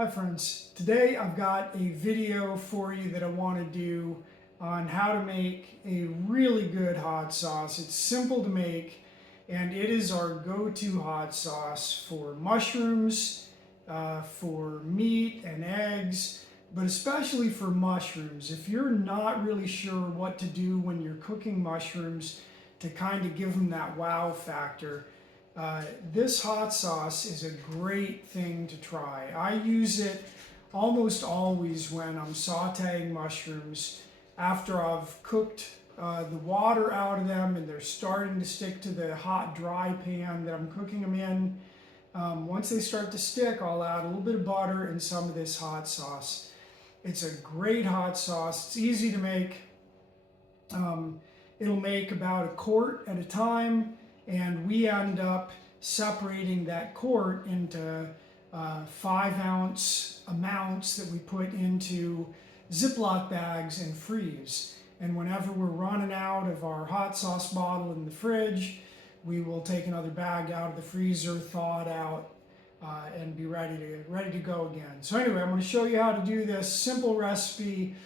Hi friends, today I've got a video for you that I want to do on how to make a really good hot sauce. It's simple to make and it is our go-to hot sauce for mushrooms, for meat and eggs, but especially for mushrooms. If you're not really sure what to do when you're cooking mushrooms to kind of give them that wow factor, this hot sauce is a great thing to try. I use it almost always when I'm sauteing mushrooms after I've cooked the water out of them and they're starting to stick to the hot dry pan that I'm cooking them in. Once they start to stick, I'll add a little bit of butter and some of this hot sauce. It's a great hot sauce. It's easy to make. It'll make about a quart at a time, and we end up separating that quart into 5-ounce amounts that we put into Ziploc bags and freeze. And whenever we're running out of our hot sauce bottle in the fridge, we will take another bag out of the freezer, thaw it out, and be ready to go again. So anyway, I'm going to show you how to do this simple recipe